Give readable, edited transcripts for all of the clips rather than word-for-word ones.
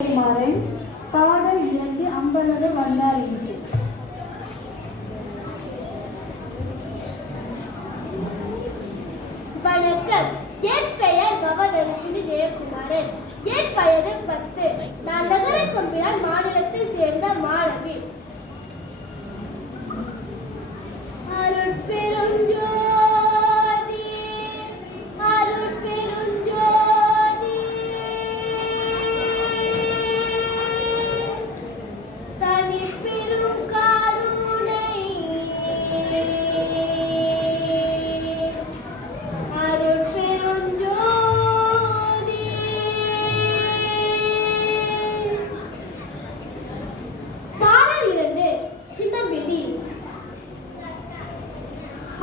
மாறன் பாடல் 2 அம்பலவர் வந்தார் என்று. வணக்கம். என் பெயர் பவதர்ஷினி ஜெயக்குமாரன். என் வயது 10. நான் நகர சம்பியான் மாநிலத்தை சேர்ந்த மாணவி.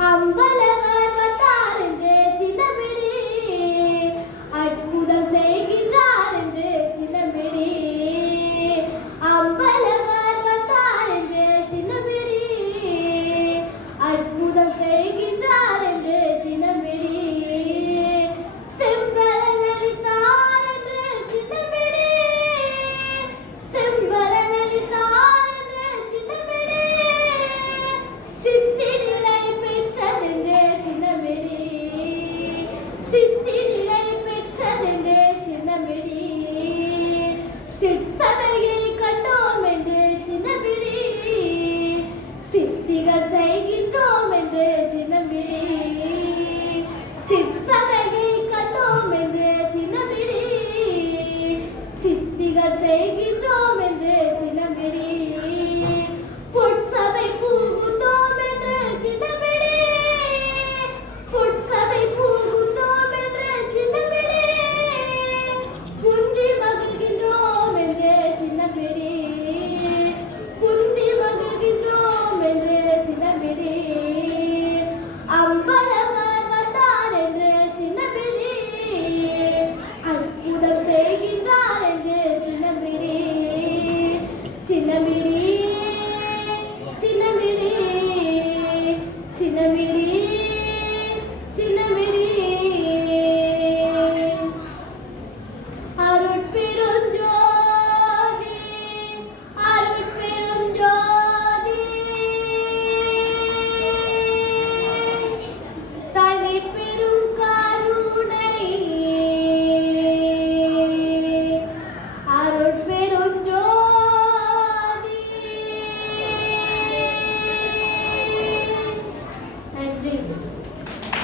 அம்பலவர் வந்தார் என்று சின்னமிடி, அற்புதம் செய்கின்றார் என்று சின்னமிடி. அம்பலவர் வந்தார் என்று சின்னமிடி, அற்புதம் செய்கின்றார் என்று சின்னமிடி. செம்பரன் அளித்தார் என்று சின்னமிடி, செம்பரன் அளித்தார் என்று சின்னமிடி. சித்தி நிலை பெற்றதென்று சின்னமிடி, சித்தி நிலை பெற்றதென்று சின்னமிடி. சிற்சபையை கண்டோம் என்று சின்னமிடி, சித்திகள் செய்கின்றோம் என்று சின்னமிடி. சிற்சபையை கண்டோம் என்று சின்னமிடி, சித்திகள் செய்கின்றோம்